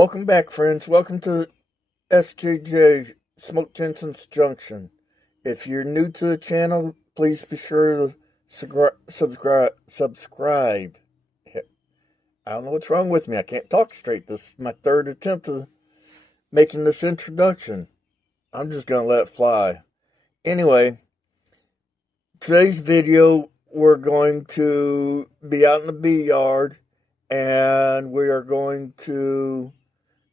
Welcome back, friends. Welcome to SJJ Smoke Jensen's Junction. If you're new to the channel, please be sure to subscribe. I don't know what's wrong with me. I can't talk straight. This is my third attempt of making this introduction. I'm just going to let it fly. Anyway, today's video, we're going to be out in the bee yard, and we are going to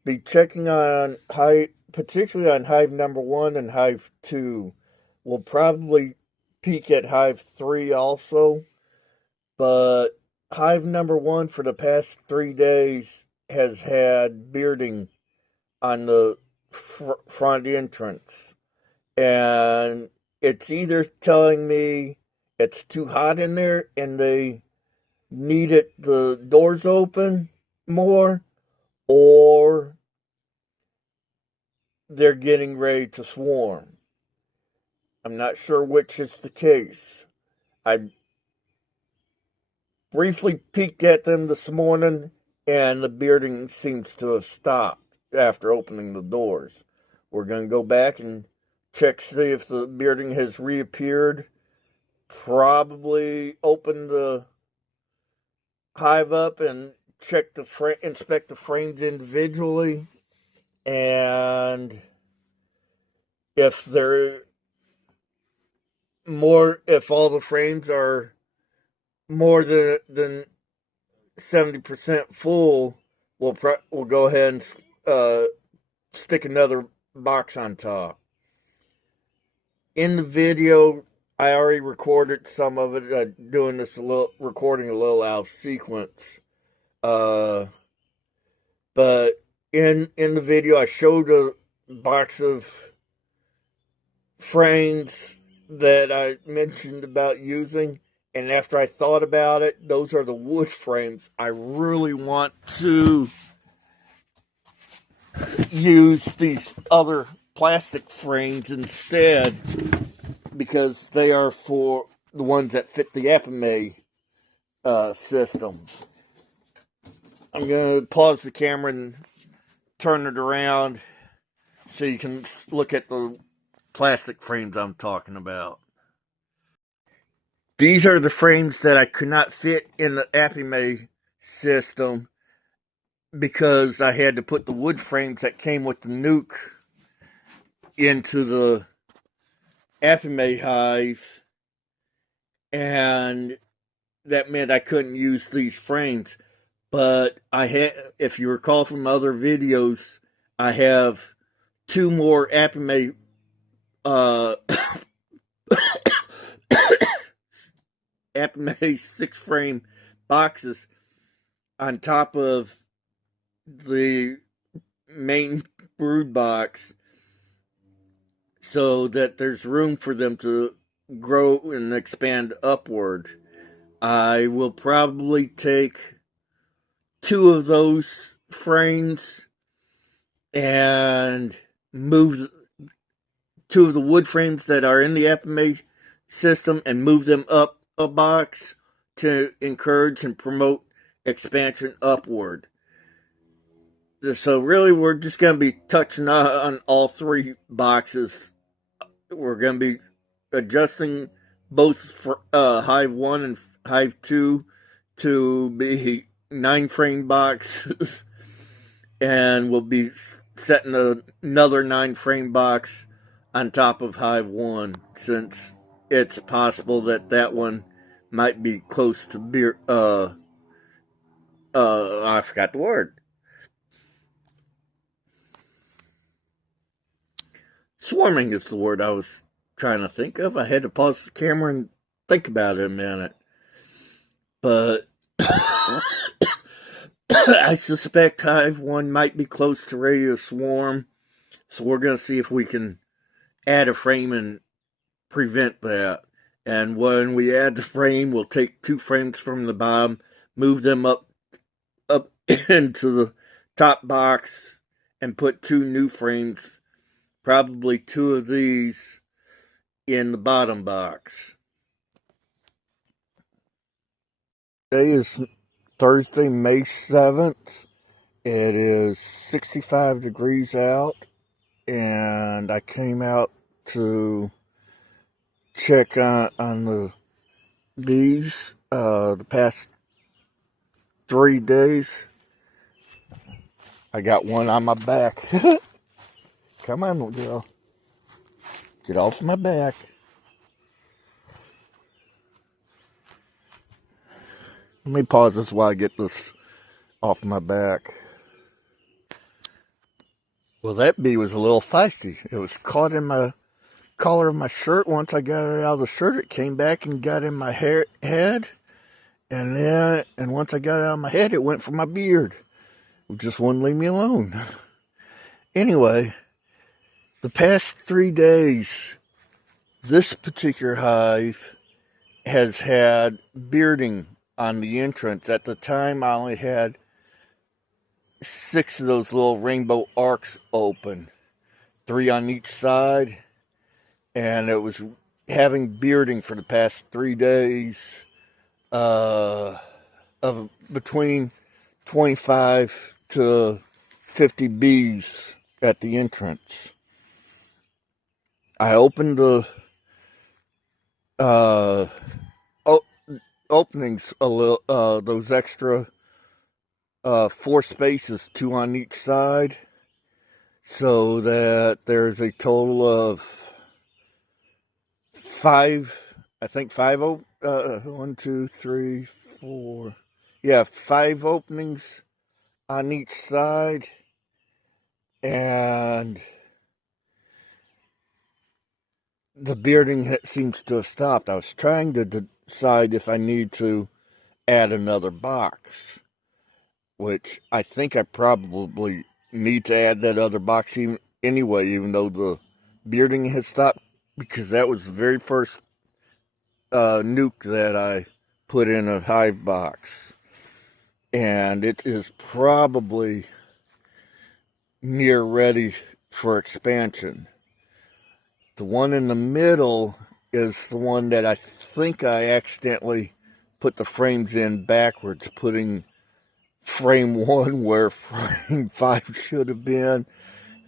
be checking on Hive, particularly on Hive number 1 and Hive 2. We'll probably peek at Hive 3 also, but Hive number 1 for the past 3 days has had bearding on the front entrance, and it's either telling me it's too hot in there and they need the doors open more, or they're getting ready to swarm. I'm not sure which is the case. I briefly peeked at them this morning, and the bearding seems to have stopped after opening the doors. We're going to go back and check, see if the bearding has reappeared. Probably open the hive up and check inspect the frames individually, and if all the frames are more than 70% full, we'll go ahead and stick another box on top. In the video, I already recorded some of it, doing this recording a little out of sequence. But in the video, I showed a box of frames that I mentioned about using, and after I thought about it, those are the wood frames. I really want to use these other plastic frames instead, because they are for the ones that fit the Apimaye system. I'm going to pause the camera and turn it around so you can look at the plastic frames I'm talking about. These are the frames that I could not fit in the Apimaye system because I had to put the wood frames that came with the nuke into the Apimaye hive, and that meant I couldn't use these frames. But if you recall from other videos, I have 2 more Apimaye Apimaye 6-frame boxes on top of the main brood box, so that there's room for them to grow and expand upward. I will probably take 2 of those frames and move 2 of the wood frames that are in the Apimaye system and move them up a box to encourage and promote expansion upward. So really, we're just going to be touching on all 3 boxes. We're going to be adjusting both for, Hive 1 and Hive 2 to be 9-frame boxes, and we'll be setting another 9-frame box on top of Hive 1, since it's possible that one might be close to I forgot the word. Swarming is the word I was trying to think of. I had to pause the camera and think about it a minute. But I suspect Hive 1 might be close to ready to swarm. So we're going to see if we can add a frame and prevent that. And when we add the frame, we'll take 2 frames from the bottom, move them up into the top box, and put 2 new frames, probably 2 of these, in the bottom box. Today is Thursday, May 7th, It is 65 degrees out, and I came out to check on the bees the past 3 days. I got one on my back. Come on, little girl. Get off my back. Let me pause this while I get this off my back. Well, that bee was a little feisty. It was caught in my collar of my shirt. Once I got it out of the shirt, it came back and got in my head. And once I got it out of my head, it went for my beard. It just wouldn't leave me alone. Anyway, the past 3 days, this particular hive has had bearding on the entrance. At the time, I only had 6 of those little rainbow arcs open, 3 on each side, and it was having bearding for the past 3 days of between 25 to 50 bees at the entrance. I opened the openings a little, those extra 4 spaces, 2 on each side, so that there's a total of 5, I think 5, 1, 2, 3, 4, yeah, 5 openings on each side, and the bearding seems to have stopped. I was trying to decide if I need to add another box, which I think I probably need to add that other box anyway, even though the bearding has stopped, because that was the very first nuke that I put in a hive box. And it is probably near ready for expansion. The one in the middle is the one that I think I accidentally put the frames in backwards, putting frame 1 where frame 5 should have been,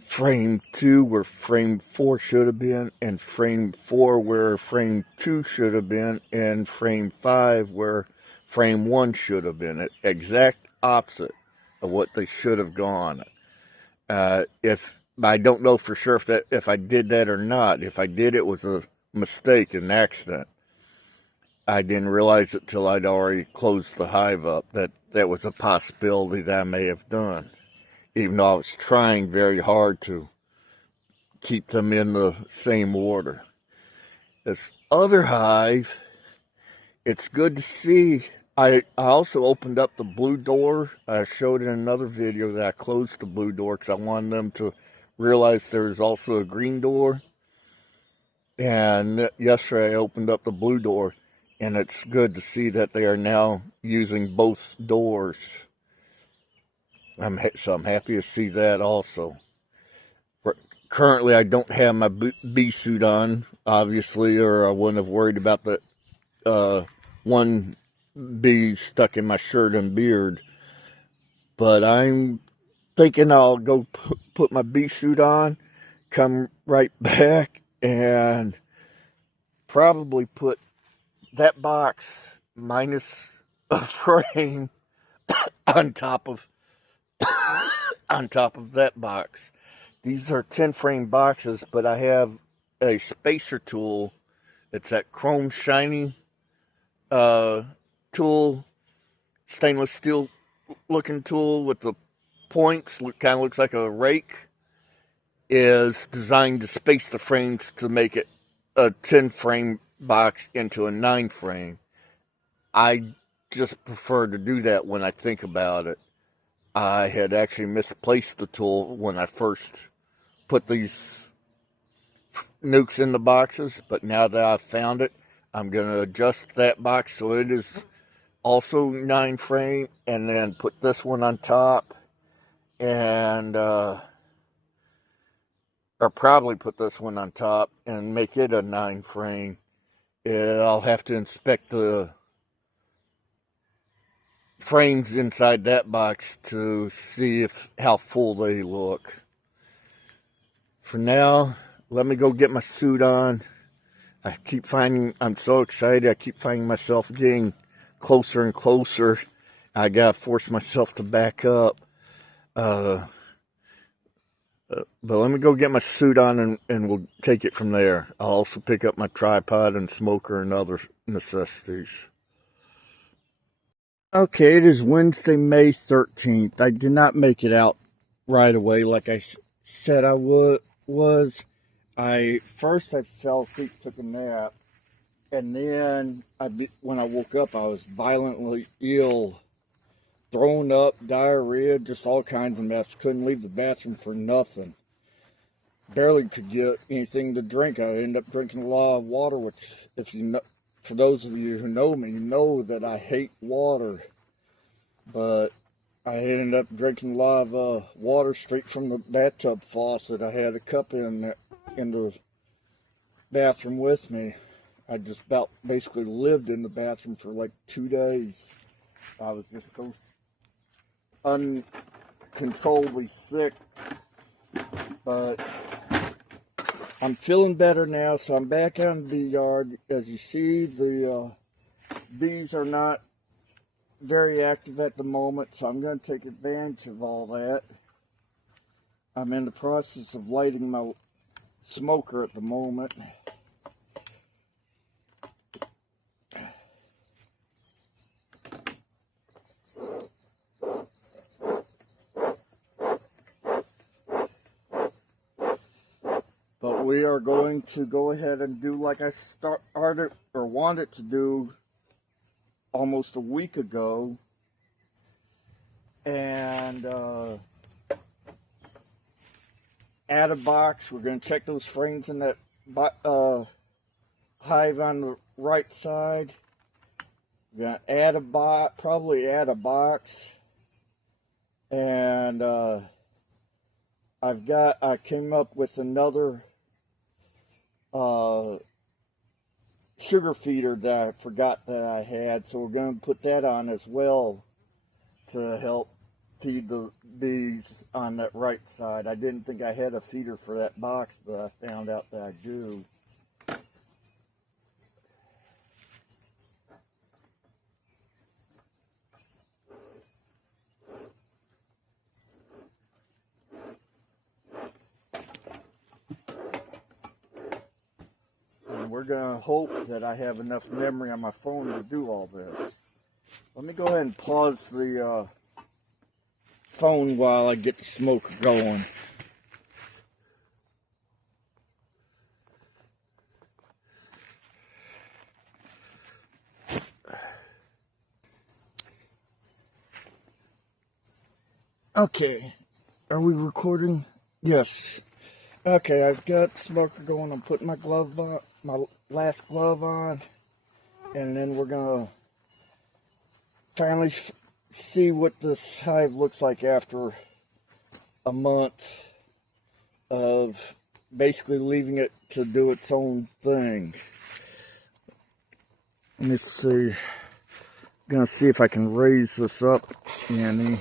frame 2 where frame 4 should have been, and frame 4 where frame 2 should have been, and frame 5 where frame 1 should have been. Exact opposite of what they should have gone. If I don't know for sure if I did that or not. If I did, it was a mistake, an accident. I didn't realize it till I'd already closed the hive up that was a possibility that I may have done, even though I was trying very hard to keep them in the same order. This other hive, it's good to see. I also opened up the blue door. I showed in another video that I closed the blue door because I wanted them to realize there was also a green door. And yesterday I opened up the blue door, and it's good to see that they are now using both doors. So I'm happy to see that also. Currently, I don't have my bee suit on, obviously, or I wouldn't have worried about the one bee stuck in my shirt and beard. But I'm thinking I'll go put my bee suit on, come right back, and probably put that box minus a frame on top of that box. These are 10 frame boxes, but I have a spacer tool. It's that chrome shiny tool, stainless steel looking tool with the points, kind of looks like a rake, is designed to space the frames to make it a 10 frame box into a 9 frame. I just prefer to do that when I think about it. I had actually misplaced the tool when I first put these nukes in the boxes, but now that I've found it, I'm going to adjust that box so it is also 9 frame, and then put this one on top, and or probably put this one on top and make it a 9 frame. I'll have to inspect the frames inside that box to see how full they look. For now, let me go get my suit on. I'm so excited. I keep finding myself getting closer and closer. I gotta force myself to back up. But let me go get my suit on and we'll take it from there. I'll also pick up my tripod and smoker and other necessities. Okay, it is Wednesday, May 13th. I did not make it out right away like I said I was. I fell asleep, took a nap, and then when I woke up, I was violently ill. Throwing up, diarrhea, just all kinds of mess. Couldn't leave the bathroom for nothing. Barely could get anything to drink. I ended up drinking a lot of water, which, if you know, for those of you who know me, you know that I hate water. But I ended up drinking a lot of water straight from the bathtub faucet. I had a cup in the bathroom with me. I just about basically lived in the bathroom for like 2 days. I was just so uncontrollably sick. But I'm feeling better now, so I'm back out in the bee yard. As you see, the bees are not very active at the moment, so I'm going to take advantage of all that. I'm in the process of lighting my smoker at the moment. But we are going to go ahead and do like I started or wanted to do almost a week ago, and add a box. We're going to check those frames in that hive on the right side. We're going to add a box, probably add a box, and I came up with another sugar feeder that I forgot that I had, so we're going to put that on as well to help feed the bees on that right side. I didn't think I had a feeder for that box, but I found out that I do. We're going to hope that I have enough memory on my phone to do all this. Let me go ahead and pause the phone while I get the smoker going. Okay, are we recording? Yes. Okay, I've got the smoker going. I'm putting my glove on, my last glove on, and then we're gonna finally see what this hive looks like after a month of basically leaving it to do its own thing. Let me see. I'm gonna see if I can raise this up any.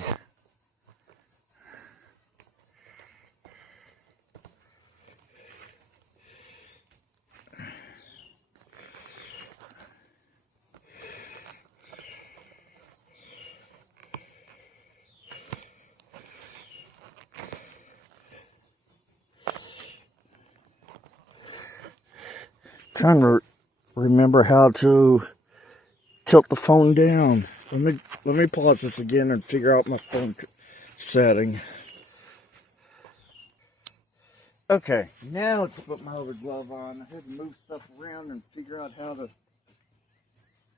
Trying to remember how to tilt the phone down. Let me pause this again and figure out my phone setting. Okay, now let's put my other glove on. I had to move stuff around and figure out how to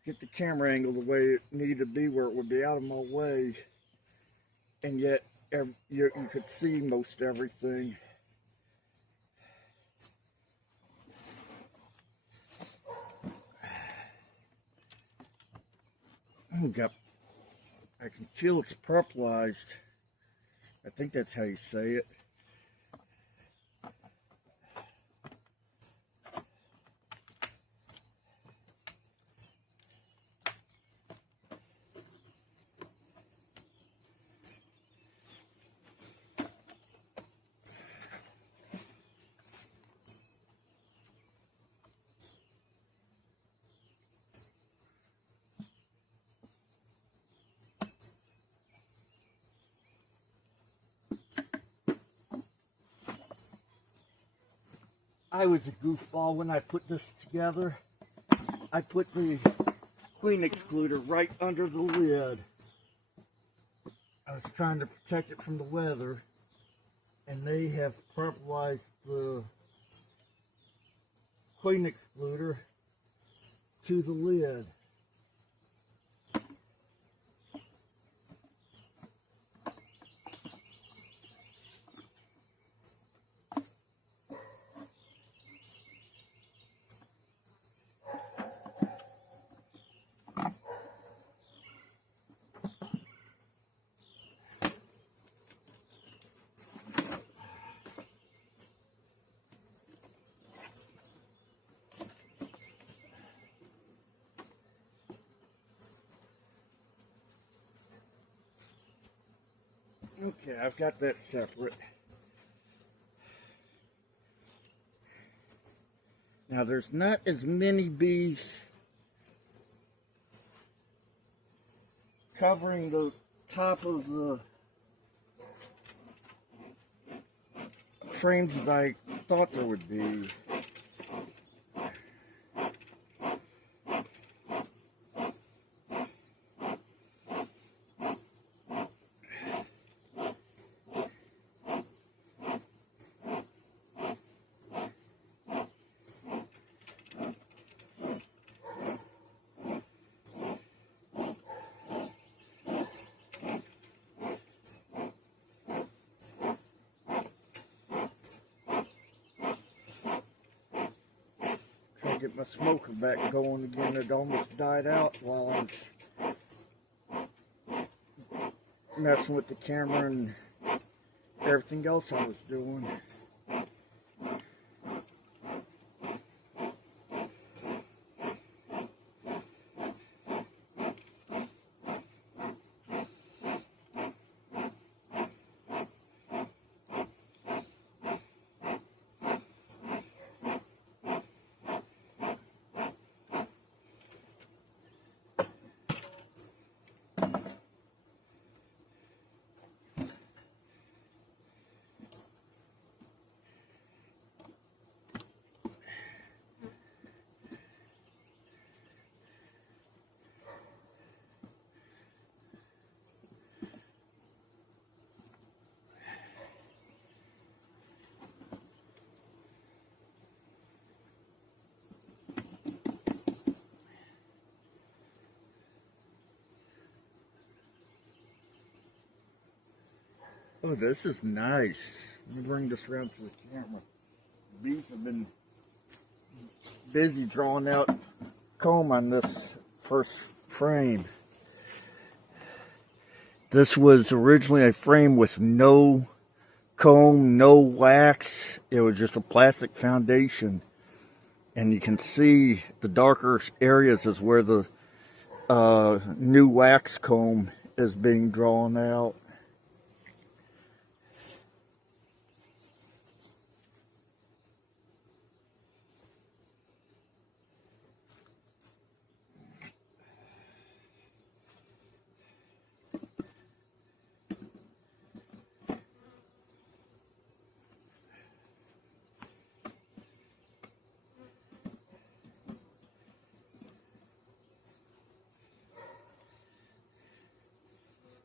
get the camera angle the way it needed to be, where it would be out of my way, and yet you could see most everything. Oh God, I can feel it's purplized. I think that's how you say it. I was a goofball when I put this together. I put the queen excluder right under the lid. I was trying to protect it from the weather, and they have purpleized the queen excluder to the lid. Okay, I've got that separate. Now there's not as many bees covering the top of the frames as I thought there would be. Get my smoker back going again. It almost died out while I was messing with the camera and everything else I was doing. Oh, this is nice. Let me bring this around to the camera. The bees have been busy drawing out comb on this first frame. This was originally a frame with no comb, no wax. It was just a plastic foundation. And you can see the darker areas is where the new wax comb is being drawn out.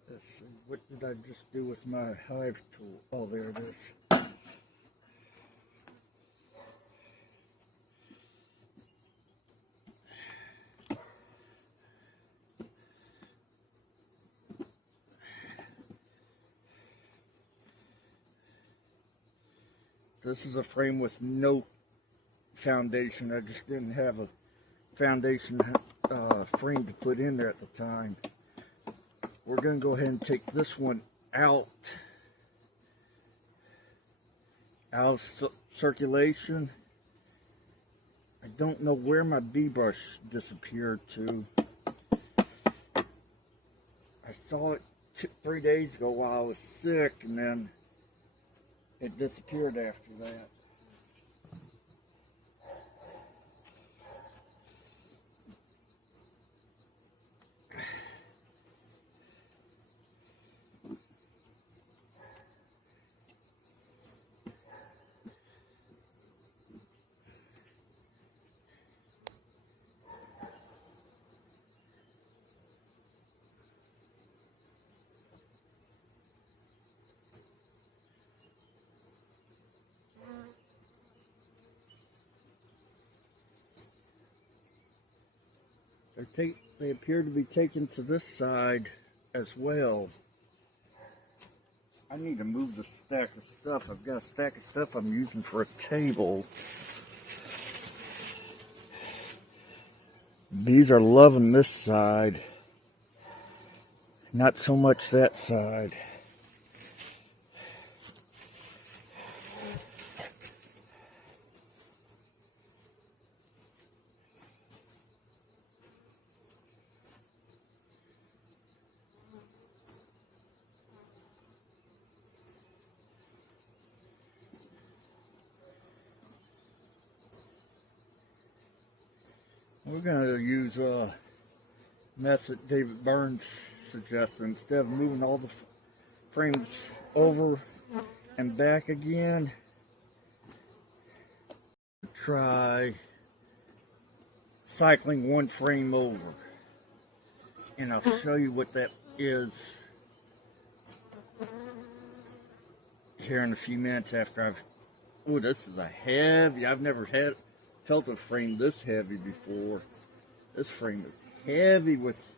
Let's see, what did I just do with my Hive tool? Oh, there it is. This is a frame with no foundation. I just didn't have a foundation frame to put in there at the time. We're going to go ahead and take this one out of circulation. I don't know where my bee brush disappeared to. I saw it 3 days ago while I was sick, and then it disappeared after that. They appear to be taken to this side as well. I need to move the stack of stuff. I've got a stack of stuff I'm using for a table. Bees are loving this side, not so much that side. We're going to use a method David Burns suggested. Instead of moving all the frames over and back again, try cycling one frame over. And I'll show you what that is here in a few minutes after I've... Oh, this is a heavy... I've never felt a frame this heavy before. This frame is heavy with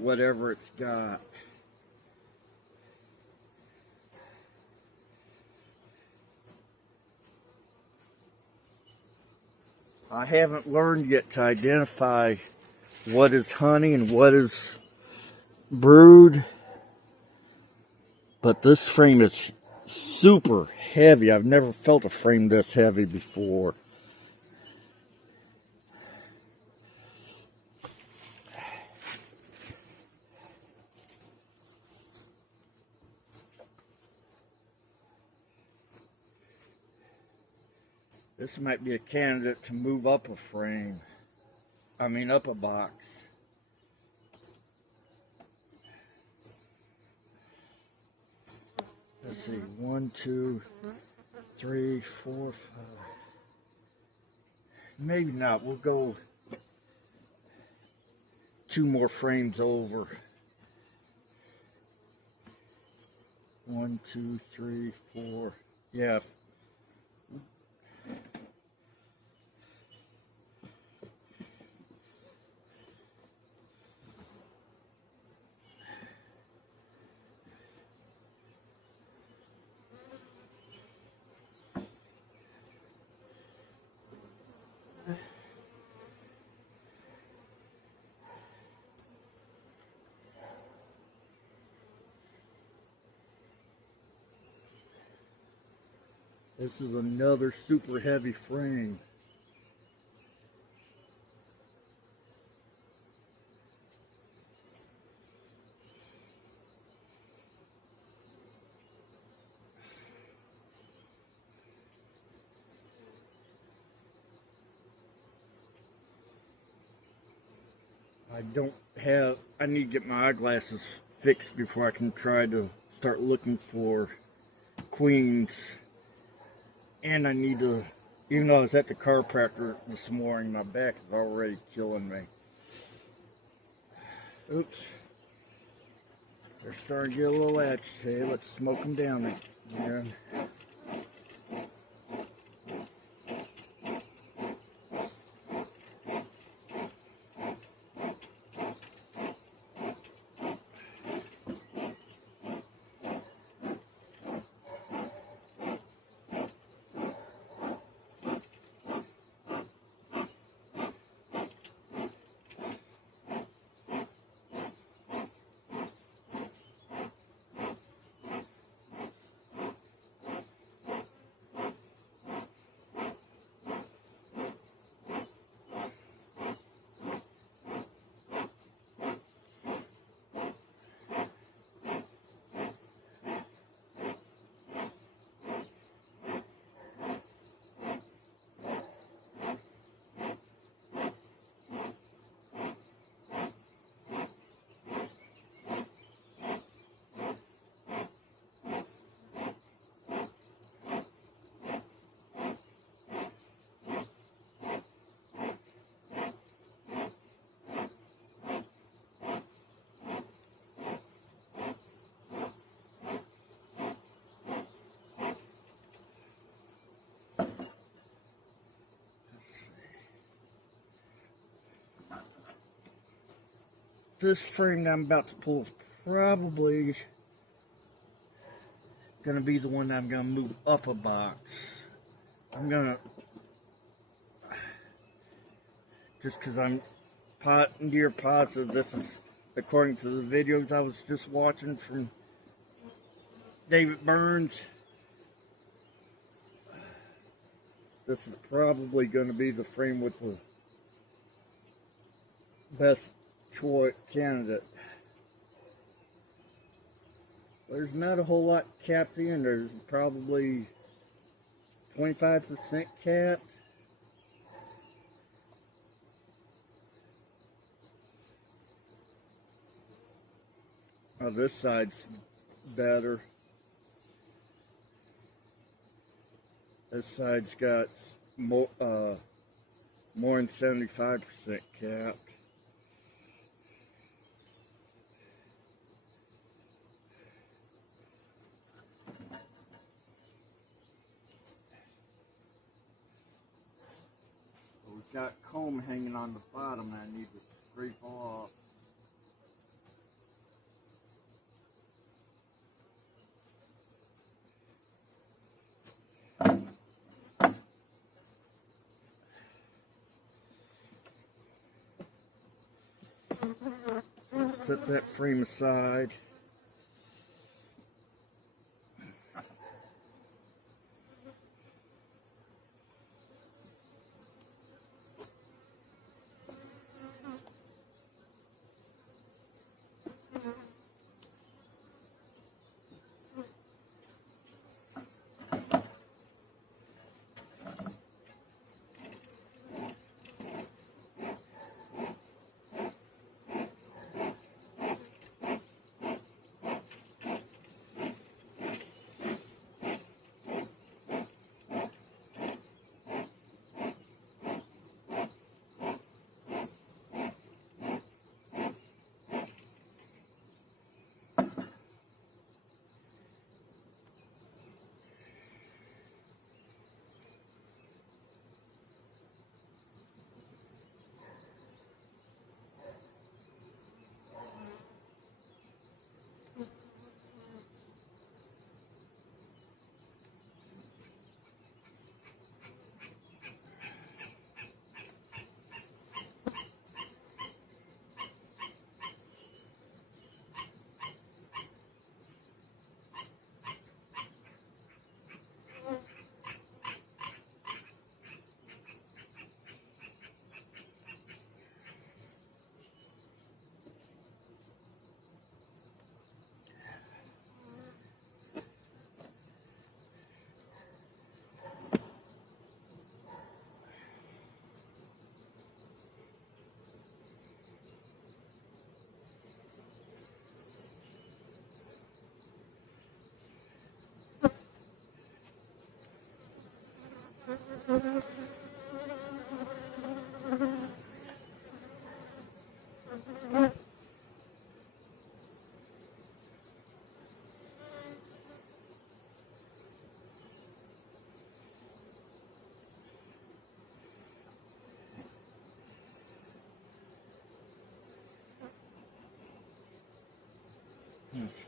whatever it's got. I haven't learned yet to identify what is honey and what is brood, but this frame is super heavy. I've never felt a frame this heavy before. This might be a candidate to move up a frame. I mean, up a box. Let's see, 1, 2, 3, 4, 5. Maybe not. We'll go 2 more frames over. 1, 2, 3, 4. Yeah. This is another super heavy frame. I need to get my eyeglasses fixed before I can try to start looking for queens. And I need to, even though I was at the chiropractor this morning, my back is already killing me. Oops. They're starting to get a little agitated. Let's smoke them down again. this frame that I'm about to pull is probably going to be the one that I'm going to move up a box. I'm going to, just because I'm near positive, this is according to the videos I was just watching from David Burns. This is probably going to be the frame with the best choice candidate. There's not a whole lot capped in. There's probably 25% capped. Oh, this side's better. This side's got more than 75% capped. We've got comb hanging on the bottom that I need to scrape off. Set that frame aside.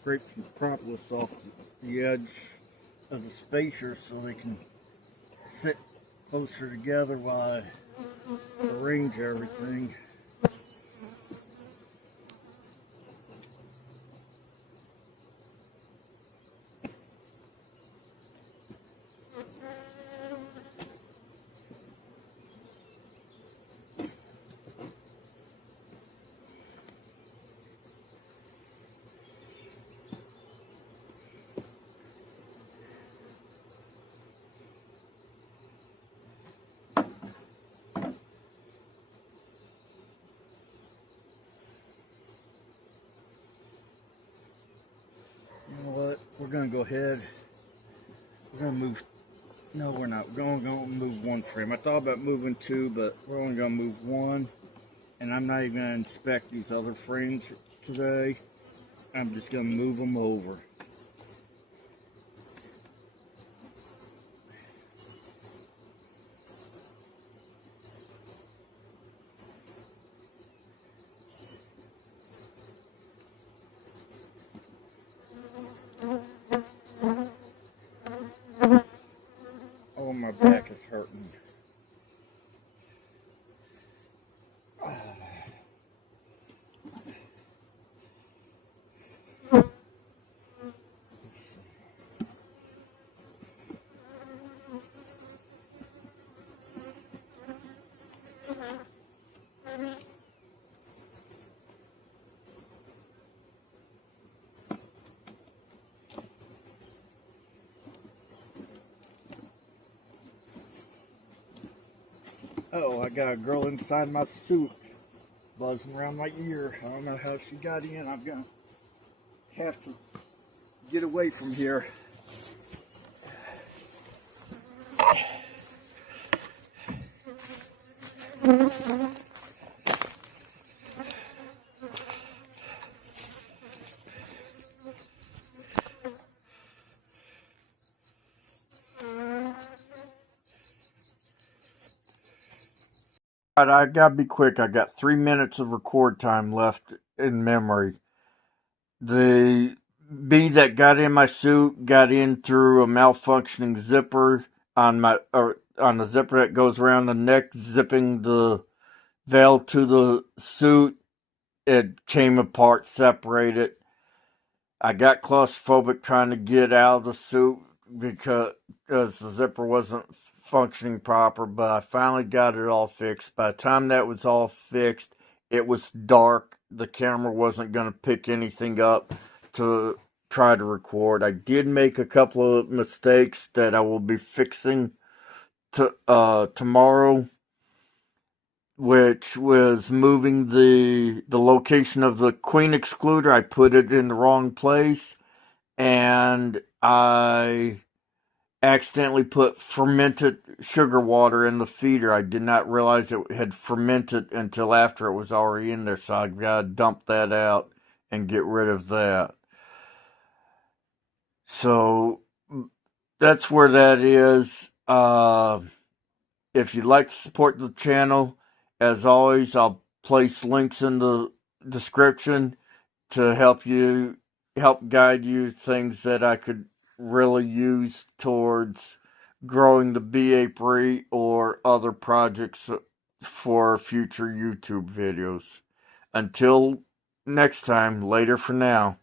Scrape some propolis off the edge of the spacer so they can sit closer together while I arrange everything. We're going to go ahead, we're going to move, no we're not, we're going to move one frame. I thought about moving two, but we're only going to move one, and I'm not even going to inspect these other frames today. I'm just going to move them over. is hurting. Oh, I got a girl inside my suit buzzing around my ear. I don't know how she got in. I'm going to have to get away from here. I gotta be quick. I got 3 minutes of record time left in memory. The bee that got in my suit got in through a malfunctioning zipper on the zipper that goes around the neck, zipping the veil to the suit. It came apart, separated. I got claustrophobic trying to get out of the suit because the zipper wasn't functioning proper, but I finally got it all fixed. By the time that was all fixed, it was dark. The camera wasn't going to pick anything up to try to record. I did make a couple of mistakes that I will be fixing tomorrow, which was moving the location of the queen excluder. I put it in the wrong place, and I accidentally put fermented sugar water in the feeder. I did not realize it had fermented until after it was already in there, so I've got to dump that out and get rid of that. So that's where that is. If you'd like to support the channel, as always, I'll place links in the description to help guide you things that I could really use towards growing the bee apiary or other projects for future YouTube videos. Until next time, later for now.